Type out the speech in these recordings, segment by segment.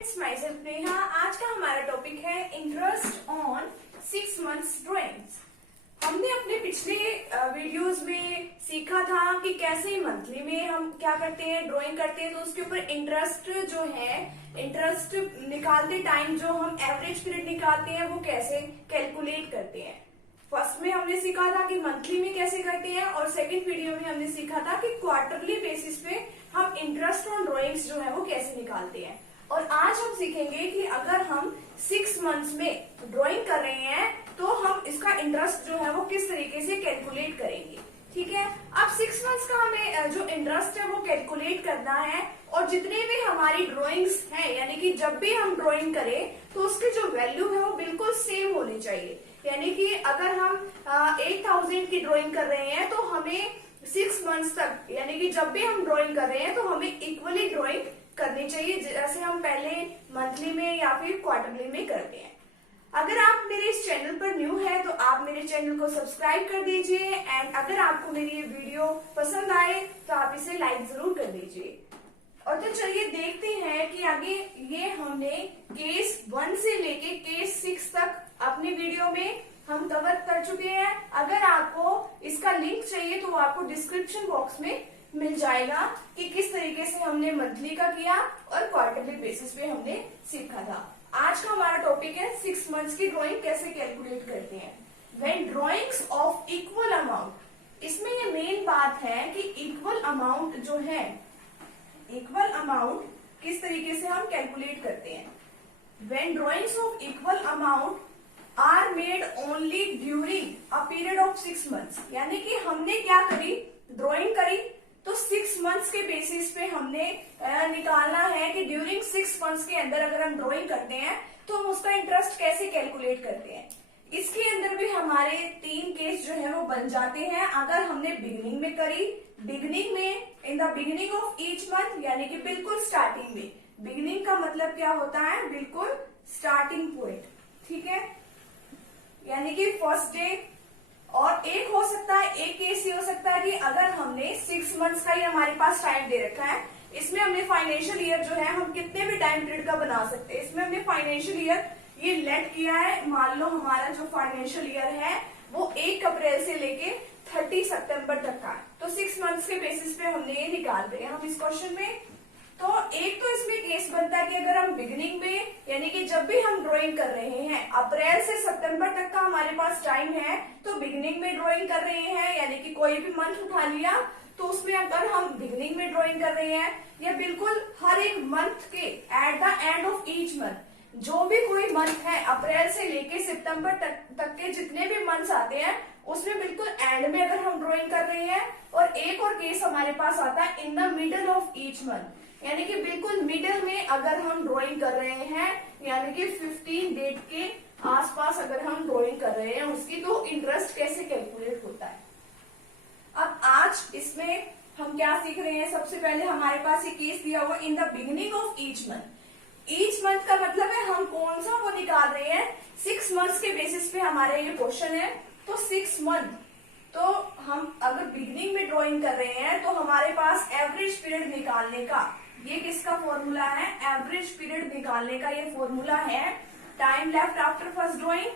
नेहा। आज का हमारा टॉपिक है इंटरेस्ट ऑन 6 मंथ्स ड्राइंग्स। हमने अपने पिछले वीडियोस में सीखा था कि कैसे मंथली में हम क्या करते हैं, ड्राइंग करते हैं, तो उसके ऊपर इंटरेस्ट जो है, इंटरेस्ट निकालते टाइम जो हम एवरेज पीरियड निकालते हैं वो कैसे कैलकुलेट करते हैं। फर्स्ट में हमने सीखा था कि मंथली में कैसे करते हैं और सेकंड वीडियो में हमने सीखा था कि क्वार्टरली बेसिस पे हम इंटरेस्ट ऑन ड्राइंग्स जो है वो कैसे निकालते हैं। और आज हम सीखेंगे कि अगर हम 6 मंथ्स में ड्राइंग कर रहे हैं तो हम इसका इंटरेस्ट जो है वो किस तरीके से कैलकुलेट करेंगे। ठीक है, अब 6 मंथ्स का हमें जो इंटरेस्ट है वो कैलकुलेट करना है और जितने भी हमारी ड्राइंग्स हैं, यानी कि जब भी हम ड्राइंग करें तो उसकी जो वैल्यू है वो बिल्कुल सेम होनी चाहिए। यानी कि अगर हम 8000 की ड्राइंग कर रहे हैं तो हमें 6 मंथ्स तक, यानी कि जब भी हम ड्राइंग कर रहे हैं तो हमें इक्वली ड्राइंग करनी चाहिए जैसे हम पहले मंथली में या फिर क्वार्टरली में करते हैं। अगर आप मेरे इस चैनल पर न्यू है तो आप मेरे चैनल को सब्सक्राइब कर दीजिए एंड अगर आपको मेरी ये वीडियो पसंद आए तो आप इसे लाइक जरूर कर दीजिए। और तो चलिए देखते हैं कि आगे ये हमने केस 1 से लेके केस 6 तक अपने वीडियो में हम कवर कर चुके हैं। अगर आपको इसका लिंक चाहिए तो आपको डिस्क्रिप्शन बॉक्स में मिल जाएगा कि किस तरीके से हमने मंथली का किया और क्वार्टरली बेसिस पे हमने सीखा था। आज का हमारा टॉपिक है 6 मंथ्स की ड्राइंग कैसे कैलकुलेट करते हैं। When drawings of equal amount, इसमें ये मेन बात है कि इक्वल अमाउंट जो है, इक्वल अमाउंट किस तरीके से हम कैलकुलेट करते हैं। When drawings of equal amount are made only during a period of 6 months, यानी कि हमने क्या करी, ड्राइंग करी तो 6 मंथ्स के बेसिस पे हमने निकालना है कि ड्यूरिंग 6 मंथ्स के अंदर अगर हम ड्राइंग करते हैं तो हम उसका इंटरेस्ट कैसे कैलकुलेट करते हैं। इसके अंदर भी हमारे 3 केस जो है वो बन जाते हैं। अगर हमने बिगिनिंग में करी, बिगिनिंग में in the beginning of each month, यानी कि बिल्कुल स्टार्टिंग में। बिगिनिंग का मतलब क्या होता है, बिल्कुल स्टार्टिंग पॉइंट। ठीक है, यानी कि फर्स्ट डे। और एक हो सकता है, एक केस ये हो सकता है कि अगर हमने 6 मंथ्स का ही हमारे पास टाइम दे रखा है, इसमें हमने फाइनेंशियल ईयर जो है हम कितने भी टाइम पीरियड का बना सकते हैं। इसमें हमने फाइनेंशियल ईयर ये लेट किया है। मान लो हमारा जो फाइनेंशियल ईयर है वो 1 अप्रैल से लेके 30 सितंबर तक का है, तो 6 मंथ्स के बेसिस पे हमने ये निकाल रहे हैं हम इस क्वेश्चन में। तो एक तो इसमें केस बनता है कि अगर हम बिगिनिंग में, यानी कि जब भी हम ड्राइंग कर रहे हैं, अप्रैल से सितंबर तक का हमारे पास टाइम है, तो बिगिनिंग में ड्राइंग कर रहे हैं, यानी कि कोई भी मंथ उठा लिया तो उसमें अगर हम बिगिनिंग में ड्राइंग कर रहे हैं या बिल्कुल हर एक मंथ के at the end of each month, जो भी कोई मंथ है अप्रैल से लेके सितंबर तक के जितने भी मंथ्स आते हैं उसमें बिल्कुल एंड में अगर हम ड्राइंग कर रहे हैं। और एक और केस हमारे पास आता है इन the middle of each month, यानी कि बिल्कुल मिडल में अगर हम ड्राइंग कर रहे हैं, यानी कि 15 डेट के आसपास अगर हम ड्राइंग कर रहे हैं उसकी, तो इंटरेस्ट कैसे कैलकुलेट होता है। अब आज इसमें हम क्या सीख रहे हैं, सबसे पहले हमारे पास ये केस दिया हुआ in the beginning of each month. Each month का मतलब है हम कौन सा वो निकाल रहे हैं, 6 मंथ्स के बेसिस पे हमारा ये क्वेश्चन है। तो 6 मंथ, तो हम अगर बिगिनिंग में ड्राइंग कर रहे हैं तो हमारे पास एवरेज पीरियड निकालने का ये किसका फॉर्मूला है, एवरेज पीरियड निकालने का ये फॉर्मूला है time left after first drawing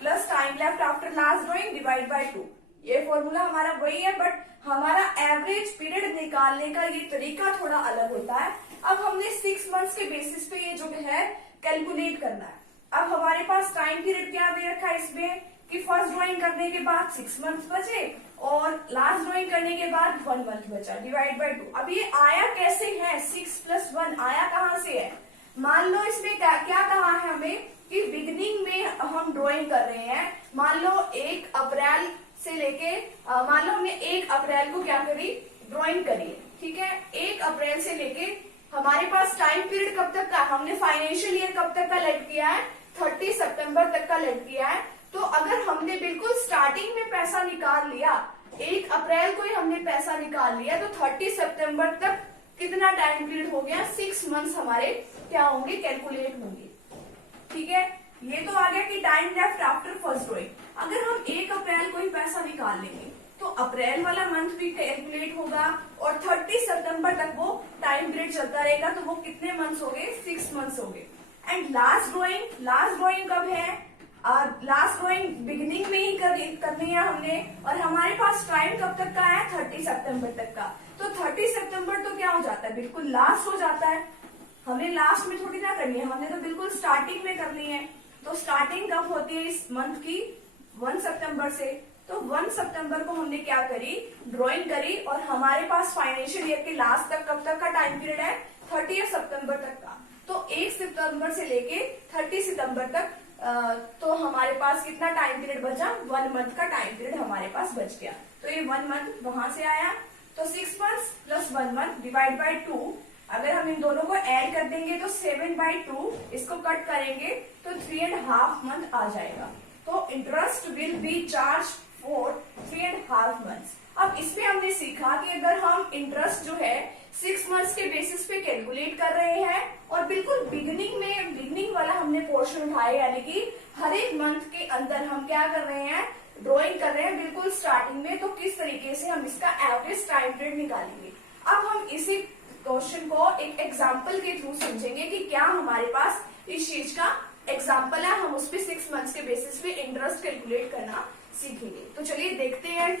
plus time left after last drawing divide by 2। ये फॉर्मूला हमारा वही है, बट हमारा एवरेज पीरियड निकालने का ये तरीका थोड़ा अलग होता है। अब हमने 6 मंथ्स के बेसिस पे ये जो है कैलकुलेट करना है। अब हमारे पास टाइम पीरियड क्या दे रखा है इसमें कि फर्स्ट ड्राइंग करने के बाद 6 मंथ्स बचे और लास्ट ड्राइंग करने के बाद 1 मंथ बचा, डिवाइड बाय 2। अब ये आया कैसे है, 6 + 1 आया कहाँ से है। मान लो इसमें क्या कहा है हमें कि बिगिनिंग में हम ड्राइंग कर रहे हैं, मान लो 1 अप्रैल से लेके, मान लो हमने 1 अप्रैल को क्या करी, ड्राइंग करी। ठीक है, 1 अप्रैल से लेके हमारे पास टाइम पीरियड कब तक का, हमने फाइनेंशियल ईयर कब तक का लेट किया है, 30 सितंबर तक का लेट किया है। तो अगर हमने बिल्कुल स्टार्टिंग में पैसा निकाल लिया, 1 अप्रैल को ही हमने पैसा निकाल लिया, तो 30 सितंबर तक कितना टाइम पीरियड हो गया, 6 मंथ्स हमारे क्या होंगे, कैलकुलेट होंगे। ठीक है, ये तो आ गया कि time left after first drawing. अगर हम 1 अप्रैल को ही पैसा निकाल लेंगे तो अप्रैल वाला मंथ भी कैलकुलेट होगा और 30 सितंबर तक वो टाइम पीरियड चलता रहेगा, तो वो कितने मंथ्स हो गए? 6 मंथ्स हो गए। एंड लास्ट ड्रॉइंग कब है? लास्ट ड्रॉइंग बिगिनिंग में ही करनी है हमने, और हमारे पास टाइम कब तक का है? 30 सितंबर तक का। तो 30 सितंबर तो क्या हो जाता है? बिल्कुल लास्ट हो जाता है। हमने लास्ट में थोड़ी ना करनी है, हमने तो बिल्कुल स्टार्टिंग में करनी है। तो स्टार्टिंग कब होती है इस मंथ की? 1 सितंबर से। तो 1 सितंबर को हमने क्या करी? ड्राइंग करी, और हमारे पास फाइनेंशियल ईयर के लास्ट तक कब तक का टाइम पीरियड है? 30 सितंबर तक का। तो 1 सितंबर से लेके 30 सितंबर तक तो हमारे पास कितना टाइम पीरियड बचा? 1 मंथ का टाइम पीरियड हमारे पास बच गया। तो ये 1 मंथ वहां से आया। तो 6 months plus 1 month divide by 2, अगर हम इन दोनों को ऐड कर देंगे तो 7/2, इसको कट करेंगे तो 3.5 मंथ आ जाएगा। तो interest will be charge for 3.5 months. अब इसमें हमने सीखा कि अगर हम इंटरेस्ट जो है 6 मंथ्स के बेसिस पे कैलकुलेट कर रहे हैं, और बिल्कुल बिगनिंग वाला हमने पोर्शन उठाया, यानी कि हर एक मंथ के अंदर हम क्या कर रहे हैं? ड्राइंग कर रहे हैं बिल्कुल स्टार्टिंग में, तो किस तरीके से हम इसका एवरेज टाइम पीरियड निकालेंगे। अब हम इसी क्वेश्चन को एक एग्जाम्पल के थ्रू समझेंगे कि क्या हमारे पास इस चीज का एग्जाम्पल है, हम उस पर 6 मंथ्स के बेसिस पे इंटरेस्ट कैलकुलेट करना सीखेंगे। तो चलिए देखते हैं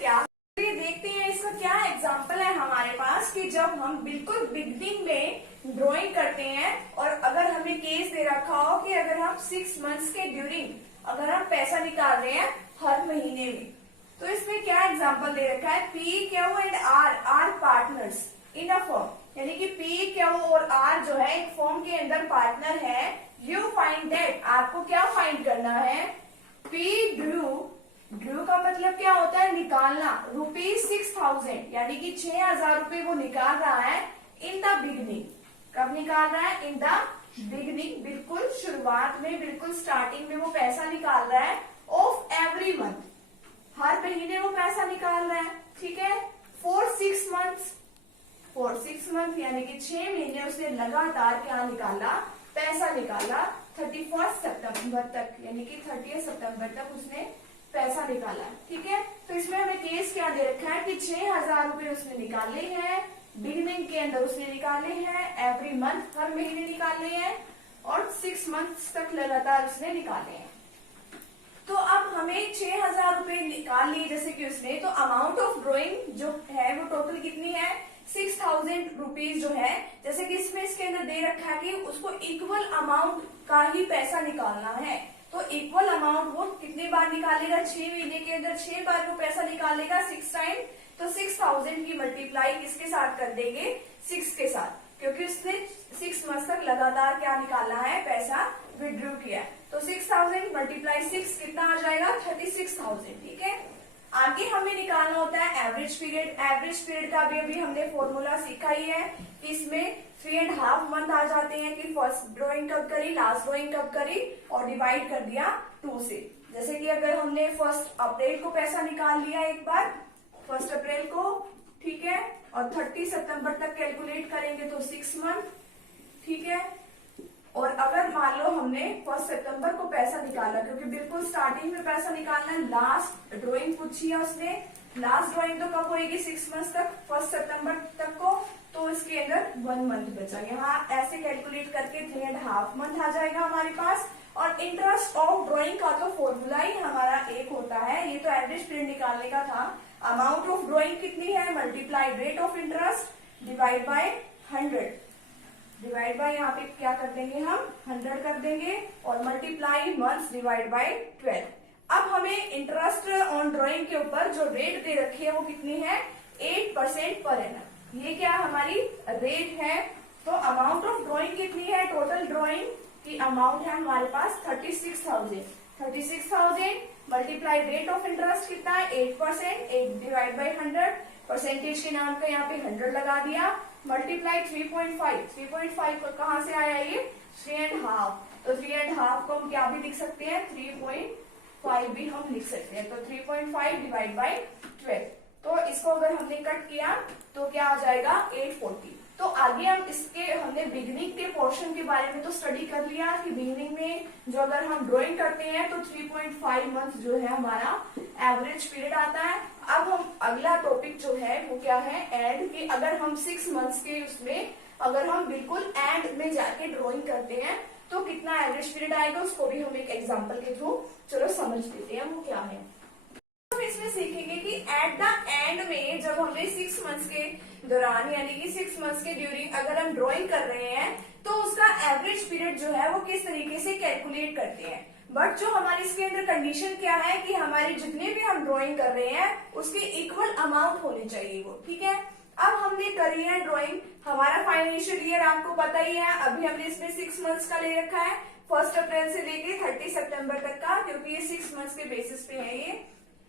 इसका क्या एग्जाम्पल है हमारे पास, कि जब हम बिल्कुल बिगनिंग में ड्राइंग करते हैं, और अगर हमें केस दे रखा हो कि अगर हम 6 मंथ्स के ड्यूरिंग अगर हम पैसा निकाल रहे हैं हर महीने में, तो इसमें क्या एग्जाम्पल दे रखा है? P, Q and R partners in a firm, यानी कि पी, क्यू और आर जो है एक फर्म के अंदर पार्टनर है। यू फाइंड दैट, आपको क्या फाइंड करना है? पी ड्रू का मतलब क्या होता है? निकालना। ₹6000 यानी कि 6000 रुपए वो निकाल रहा है इन द बिगनिंग। कब निकाल रहा है? इन द बिगनिंग, बिल्कुल शुरुआत में, बिल्कुल स्टार्टिंग में वो पैसा निकाल रहा है। ऑफ एवरी मंथ, हर महीने वो पैसा निकाल रहा है, ठीक है। फॉर 6 मंथ यानी कि 6 महीने उसने लगातार क्या निकाला? पैसा निकाला। 31 सितंबर तक, यानी कि 30 सितंबर तक उसने पैसा निकाला, ठीक है। तो इसमें हमें केस क्या दे रखा है कि 6000 रुपए उसने निकाले हैं, बिगिनिंग के अंदर उसने निकाले हैं, एवरी मंथ हर महीने निकाले हैं, और 6 मंथ्स तक लगातार उसने निकाले हैं। तो अब हमें 6000 रुपए निकाल लिए जैसे कि उसने, तो अमाउंट ऑफ ड्राइंग जो है वो टोटल कितनी है? 6000 रुपीज जो है, जैसे कि इसमें इसके अंदर दे रखा है कि उसको इक्वल अमाउंट का ही पैसा निकालना है। तो इक्वल अमाउंट वो कितनी बार निकालेगा? 6 महीने के अंदर 6 बार वो पैसा निकालेगा 6 टाइम। तो 6000 की मल्टीप्लाई किसके साथ कर देंगे? 6 के साथ, क्योंकि उसने 6 मंथ तक लगातार क्या निकाला है? पैसा विड्रॉ किया है। तो 6000 मल्टीप्लाई 6 कितना आ जाएगा? 36,000, ठीक है। आगे हमें निकालना होता है एवरेज पीरियड। एवरेज पीरियड का भी अभी हमने फॉर्मूला सीखा ही है कि इसमें 3.5 मंथ आ जाते हैं कि फर्स्ट ड्राइंग कब करी, लास्ट ड्राइंग कब करी, और डिवाइड कर दिया 2 से। जैसे कि अगर हमने 1 अप्रैल को पैसा निकाल लिया एक बार, 1 अप्रैल को, ठीक है, और 30 सितंबर तक कैलकुलेट करेंगे तो 6 मंथ, ठीक है। और अगर मान लो हमने 1 सितंबर को पैसा निकाला, क्योंकि बिल्कुल स्टार्टिंग में पैसा निकालना है, लास्ट ड्राइंग पूछी है उसने, लास्ट ड्राइंग तो कब होएगी? 6 मंथ तक, 1 सितंबर तक को, तो इसके अंदर 1 मंथ बचा। यहाँ ऐसे कैलकुलेट करके 3.5 मंथ आ जाएगा हमारे पास। और इंटरेस्ट ऑफ ड्राइंग का तो फॉर्मूला ही हमारा एक होता है, ये तो एवरेज पीरियड निकालने का था। अमाउंट ऑफ ड्राइंग कितनी है? Multiply rate of interest divide by 100, divide by यहाँ पे क्या कर देंगे हम? 100 कर देंगे, और मल्टीप्लाई मंथ्स डिवाइड बाय 12। अब हमें इंटरेस्ट ऑन ड्राइंग के ऊपर जो रेट दे रखी है वो कितनी है? 8% पर एनम। ये क्या हमारी रेट है। तो अमाउंट ऑफ ड्राइंग कितनी है? टोटल ड्राइंग की अमाउंट है हमारे पास 36,000 मल्टीप्लाई रेट ऑफ इंटरेस्ट कितना है? 8%, 8 डिवाइड बाई 100, परसेंटेज के नाम पे यहाँ पे 100 लगा दिया, मल्टीप्लाई 3.5 कहाँ से आया? ये 3.5। तो 3.5 को हम क्या भी लिख सकते हैं? 3.5 भी हम लिख सकते हैं। तो 3.5 डिवाइड बाई 12। तो इसको अगर हमने कट किया तो क्या आ जाएगा? 840। तो आगे हम हमने बिगिनिंग के पोर्शन के बारे में तो स्टडी कर लिया कि बिगिनिंग में जो अगर हम ड्राइंग करते हैं तो 3.5 मंथ जो है हमारा एवरेज पीरियड आता है। अब हम अगला टॉपिक जो है वो क्या है, एंड कि अगर हम 6 मंथ्स के उसमें अगर हम बिल्कुल एंड में जाके ड्राइंग करते हैं तो कितना एवरेज पीरियड आएगा, उसको भी हम एक एग्जाम्पल के थ्रू चलो समझ लेते हैं वो क्या है। हम इसमें सीखेंगे कि एट द एंड में जब हमें 6 मंथ्स के दौरान यानी कि 6 मंथ्स के ड्यूरिंग अगर हम ड्राइंग कर रहे हैं तो उसका एवरेज पीरियड जो है वो किस तरीके से कैलकुलेट करते हैं। बट जो हमारी इसके अंदर कंडीशन क्या है कि हमारी जितने भी हम ड्राइंग कर रहे हैं उसके इक्वल अमाउंट होनी चाहिए वो, ठीक है। अब हमने करी है ड्राइंग, हमारा फाइनेंशियल ईयर आपको पता ही है, अभी हमने इसमें 6 मंथ्स का ले रखा है, 1 अप्रैल से लेके 30 सितंबर तक का, क्योंकि ये 6 मंथ्स के बेसिस पे है ये।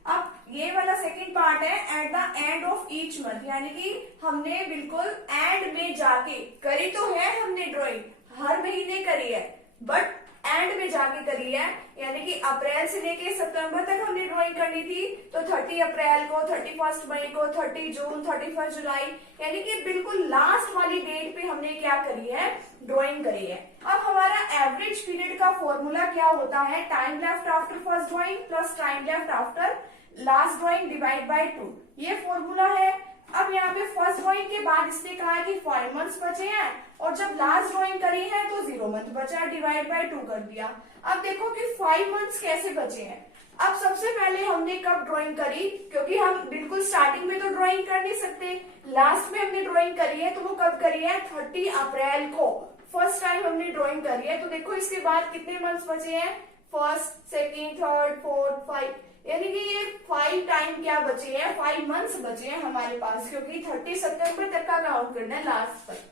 अब ये वाला सेकंड पार्ट है at the end of each month, यानी कि हमने बिल्कुल एंड में जाके करी तो है हमने ड्राइंग, हर महीने करी है बट एंड में जाके करी है, यानी कि अप्रैल से लेके सितंबर तक हमने ड्राइंग करनी थी तो 30 अप्रैल को, 31 मई को, 30 जून, 31 जुलाई, यानी कि बिल्कुल लास्ट वाली डेट पे हमने क्या करी है, ड्राइंग करी है। अब हमारा एवरेज पीरियड का फॉर्मूला क्या होता है, time left after first drawing plus time left after last drawing divide by 2, ये फॉर्मूला है। अब यहाँ पे फर्स्ट ड्राइंग के बाद इसने कहा है कि 5 मंथ्स बचे हैं और जब लास्ट ड्राइंग करी है तो 0 मंथ बचा है, डिवाइड बाय 2 कर दिया। अब देखो कि 5 मंथ्स कैसे बचे हैं। अब सबसे पहले हमने कब ड्राइंग करी, क्योंकि हम बिल्कुल स्टार्टिंग में तो ड्राइंग कर नहीं सकते, लास्ट में हमने ड्राइंग करी है तो वो कब करी है, 30 अप्रैल को फर्स्ट टाइम हमने ड्राइंग करी है। तो देखो इसके बाद कितने मंथ्स बचे हैं, फर्स्ट, सेकेंड, थर्ड, फोर्थ, 5, यानी कि ये 5 टाइम क्या बचे हैं, 5 मंथ्स बचे हैं हमारे पास, क्योंकि 30 सितंबर तक का काउंट करना है लास्ट तक,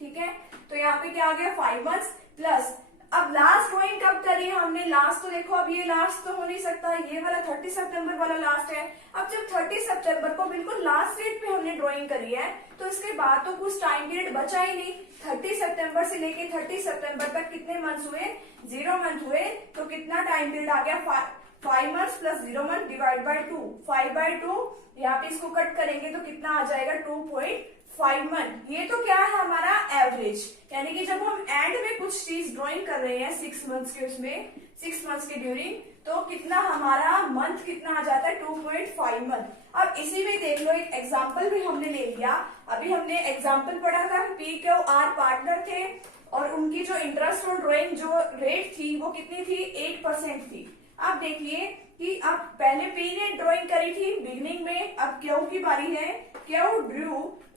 ठीक है। तो यहाँ पे क्या आ गया, 5 मंथ्स प्लस अब लास्ट ड्राइंग कब करी है हमने, लास्ट तो देखो अब ये लास्ट तो हो नहीं सकता, ये वाला 30 सितंबर वाला लास्ट है। अब जब 30 सितंबर को बिल्कुल लास्ट डेट पे हमने ड्राइंग करी है तो इसके बाद तो कुछ टाइम पीरियड बचा ही नहीं। 30 सितंबर से लेके 30 सितंबर तक कितने मंथ्स हुए, 0 मंथ हुए, तो कितना टाइम पीरियड आ गया, 5 months plus 0 month divide by 2, 5/2, यहाँ पे इसको कट करेंगे तो कितना आ जाएगा, 2.5 मंथ। ये तो क्या है हमारा एवरेज, यानी कि जब हम एंड में कुछ चीज ड्राइंग कर रहे हैं 6 मंथ्स के उसमें, 6 मंथ्स के ड्यूरिंग, तो कितना हमारा मंथ कितना आ जाता है, 2.5 मंथ। अब इसी में देख लो एक एग्जाम्पल भी हमने ले लिया, अभी हमने एग्जाम्पल पढ़ा था, PQR पार्टनर थे और उनकी जो इंटरेस्ट ऑन ड्राइंग जो रेट थी वो कितनी थी, 8% थी। अब देखिए कि अब पहले पी ने ड्राइंग करी थी बिगिनिंग में, अब क्यू की बारी है, क्यू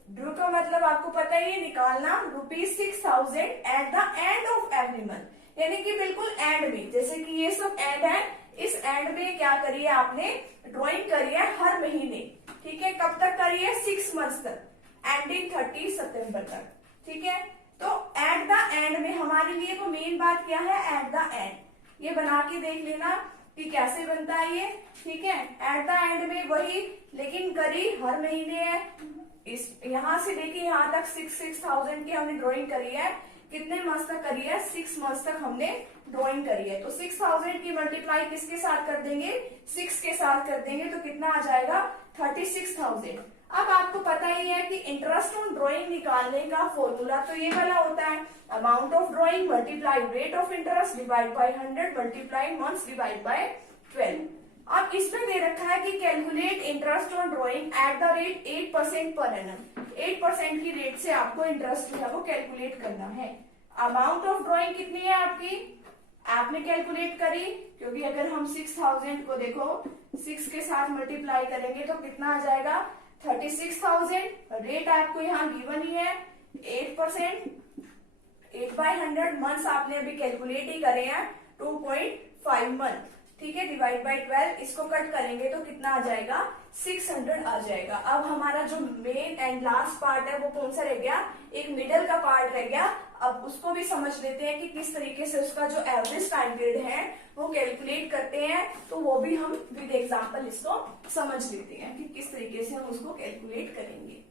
ड्रू का मतलब आपको पता ही है निकालना, ₹6000 at the end of every month, यानी कि बिल्कुल एंड में, जैसे कि ये सब एंड है, इस एंड में क्या करी है आपने, ड्राइंग करी है हर महीने, ठीक है। कब तक करी है, 6 मंथ्स तक, एंडिंग 30 सितंबर तक, ठीक है। तो एट द एंड में हमारे लिए तो मेन बात क्या है, एट द एंड, ये बना के देख लेना कि कैसे बनता है ये, ठीक है। एट द एंड में वही, लेकिन करी हर महीने है, इस यहां से लेके यहाँ तक 6000 की हमने ड्राइंग करी है, कितने मंथ्स तक करी है, 6 मंथ्स तक हमने ड्राइंग करी है। तो 6000 की मल्टीप्लाई किसके साथ कर देंगे, 6 के साथ कर देंगे तो कितना आ जाएगा, 36,000। अब आपको पता ही है कि इंटरेस्ट ऑन ड्राइंग निकालने का फॉर्मूला तो ये वाला होता है, amount of drawing multiply rate of interest divide by 100 multiply months divide by 12। अब इसमें दे रखा है कि calculate interest on drawing at the rate 8% per annum, 8% की रेट से आपको इंटरेस्ट जो है वो कैलकुलेट करना है। अमाउंट ऑफ ड्राइंग कितनी है आपकी, आपने कैलकुलेट करी, क्योंकि अगर हम 6000 को देखो 6 के साथ मल्टीप्लाई करेंगे तो कितना आ जाएगा, 36,000। रेट आपको यहाँ गिवन ही है 8%, 8/100 मंथ्स आपने अभी कैलकुलेट ही करे हैं, 2.5 मंथ, ठीक है, डिवाइड बाय 12, इसको कट करेंगे तो कितना आ जाएगा, 600 आ जाएगा। अब हमारा जो मेन एंड लास्ट पार्ट है वो कौन सा रह गया, एक मिडल का पार्ट रह गया। अब उसको भी समझ लेते हैं कि किस तरीके से उसका जो एवरेज टाइम पीरियड है वो कैलकुलेट करते हैं, तो वो भी हम विद एग्जांपल इसको समझ लेते हैं कि किस तरीके से हम उसको कैलकुलेट करेंगे।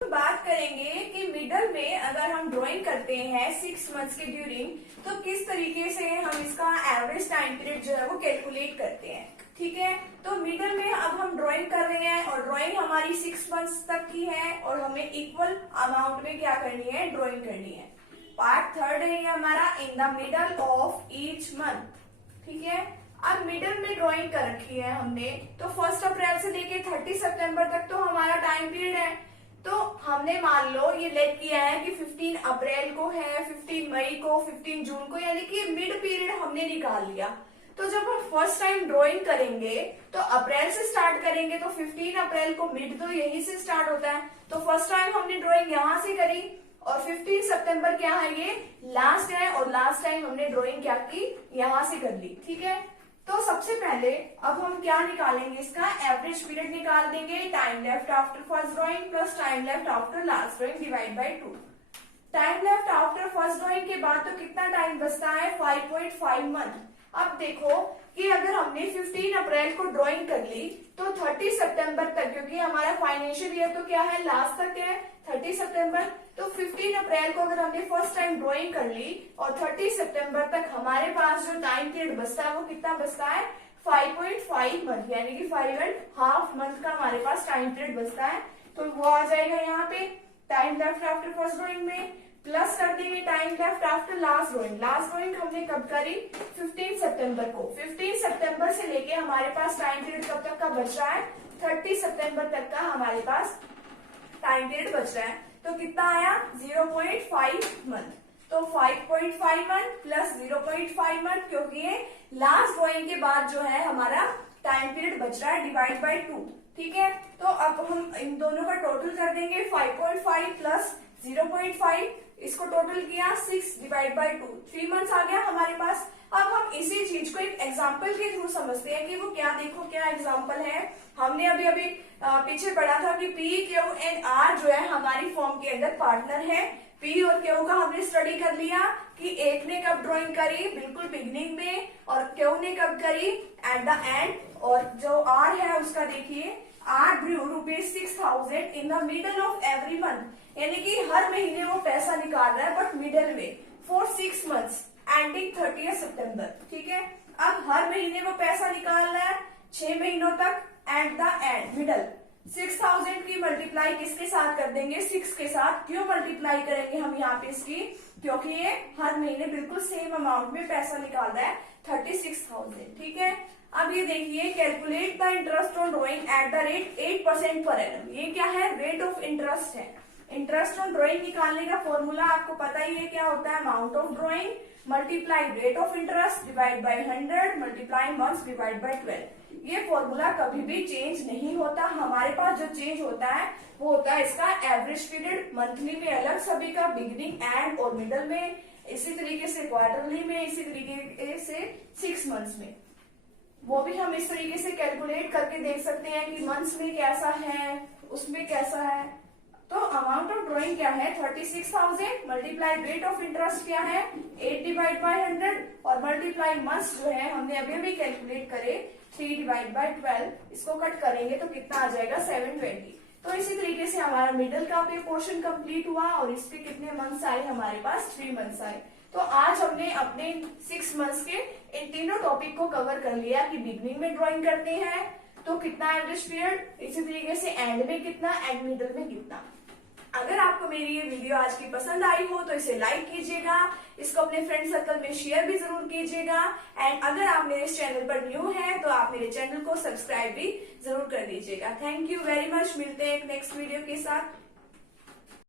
बात करेंगे कि मिडल में अगर हम ड्राइंग करते हैं 6 मंथ्स के ड्यूरिंग, तो किस तरीके से हम इसका एवरेज टाइम पीरियड जो है वो कैलकुलेट करते हैं। ठीक है। तो मिडल में अब हम ड्राइंग कर रहे हैं और ड्राइंग हमारी 6 मंथ्स तक की है और हमें इक्वल अमाउंट में क्या करनी है, ड्राइंग करनी है। पार्ट थर्ड है ये हमारा, इन the middle of each month, ठीक है। अब मिडल में ड्राइंग कर रखी है हमने, तो 1 अप्रैल से लेके 30 सितंबर तक तो हमारा टाइम पीरियड है। तो हमने मान लो ये लेट किया है कि 15 अप्रैल को है, 15 मई को, 15 जून को, यानी कि मिड पीरियड हमने निकाल लिया। तो जब हम फर्स्ट टाइम ड्राइंग करेंगे तो अप्रैल से स्टार्ट करेंगे, तो 15 अप्रैल को मिड तो यही से स्टार्ट होता है। तो फर्स्ट टाइम हमने ड्राइंग यहाँ से करी और 15 सितंबर क्या है, ये लास्ट है और लास्ट टाइम हमने ड्राइंग क्या की, यहाँ से कर ली, ठीक है। तो सबसे पहले अब हम क्या निकालेंगे, इसका एवरेज पीरियड निकाल देंगे। Time left after first drawing plus time left after last drawing divide by 2। Time left after first drawing के बाद तो कितना टाइम बचता है, 5.5 मंथ। अब देखो कि अगर हमने 15 अप्रैल को ड्राइंग कर ली तो 30 सितंबर तक, क्योंकि हमारा फाइनेंशियल ईयर तो क्या है, लास्ट तक है 30 सितंबर। तो 15 अप्रैल को अगर हमने फर्स्ट टाइम ड्राइंग कर ली और 30 सितंबर तक हमारे पास जो टाइम पीरियड बचता है वो कितना बचता है, 5.5 मंथ, यानी कि 5.5 मंथ का हमारे पास टाइम पीरियड बचता है। तो वो आ जाएगा यहाँ पे time left after first drawing में, प्लस कर देंगे time left after last drawing. Last drawing हमने कब करी, 15 सितंबर को। 15 सितंबर से लेके हमारे पास टाइम पीरियड कब तक का बच रहा है, 30 सितंबर तक का हमारे पास टाइम पीरियड बच रहा है। तो कितना आया, 0.5 मंथ। तो 5.5 मंथ प्लस 0.5 मंथ, क्योंकि ये लास्ट ड्राइंग के बाद जो है हमारा टाइम पीरियड बच रहा है, डिवाइड बाय 2, ठीक है। तो अब हम इन दोनों का टोटल कर देंगे, 5.5 प्लस 0.5, इसको टोटल किया 6 डिवाइड बाय 2, 3 मंथ्स आ गया हमारे पास। अब हम इसी चीज को एक एग्जाम्पल के थ्रू समझते हैं कि वो क्या, देखो क्या एग्जाम्पल है। हमने अभी अभी पीछे पढ़ा था कि पी, क्यू एंड आर जो है हमारी फॉर्म के अंदर पार्टनर है। पी और क्यू का हमने स्टडी कर लिया कि एक ने कब ड्राइंग करी, बिल्कुल बिगिनिंग में, और क्यू ने कब करी, एट द एंड। और जो आर है उसका देखिए, R drew ₹6,000 in the middle of every month, यानी कि हर महीने वो पैसा निकाल रहा है बट मिडल में, फॉर 6 मंथ्स एंडिंग 30 सितंबर, ठीक है। अब हर महीने वो पैसा निकाल रहा है 6 महीनों तक, एट द एंड मिडल। 6,000 की मल्टीप्लाई किसके साथ कर देंगे, 6 के साथ। क्यों मल्टीप्लाई करेंगे हम यहाँ पे इसकी, क्योंकि ये हर महीने बिल्कुल सेम अमाउंट में पैसा निकाल रहा है, 36,000, ठीक है। अब ये देखिए, calculate the interest on drawing at the rate 8% per annum. ये क्या है, रेट ऑफ इंटरेस्ट है। इंटरेस्ट ऑन ड्राइंग निकालने का फॉर्मूला आपको पता ही है क्या होता है, amount of drawing multiply rate of interest divide by 100 multiply months divide by 12। ये फॉर्मूला कभी भी चेंज नहीं होता। हमारे पास जो चेंज होता है वो होता है इसका एवरेज पीरियड। मंथली में अलग सभी का, बिगिनिंग एंड और मिडल में, इसी तरीके से क्वार्टरली में, इसी तरीके से 6 मंथ्स में। वो भी हम इस तरीके से कैलकुलेट करके देख सकते हैं कि मंथ्स में कैसा है, उसमें कैसा है। तो अमाउंट ऑफ ड्राइंग क्या है, 36,000 मल्टीप्लाई रेट ऑफ इंटरेस्ट क्या है, 8 डिवाइड बाय 100, और मल्टीप्लाई मंथ्स जो है हमने अभी अभी कैलकुलेट करे 3 डिवाइड बाय 12। इसको कट करेंगे तो कितना आ जाएगा, 720। तो इसी तरीके से हमारा मिडिल का भी पोर्शन कंप्लीट हुआ और इसके कितने मंथ्स आए हमारे पास, 3 मंथ्स आए। तो आज हमने अपने 6 मंथ्स के इन तीनों टॉपिक को कवर कर लिया कि बिगनिंग में ड्राइंग करते हैं तो कितना एवरेज पीरियड, इसी तरीके से एंड में कितना, एंड मिडल में कितना। अगर आपको मेरी ये वीडियो आज की पसंद आई हो तो इसे लाइक कीजिएगा, इसको अपने फ्रेंड सर्कल में शेयर भी जरूर कीजिएगा। एंड अगर आप मेरे चैनल पर न्यू हैं तो आप मेरे चैनल को सब्सक्राइब भी जरूर कर दीजिएगा। थैंक यू वेरी मच, मिलते हैं एक नेक्स्ट वीडियो के साथ।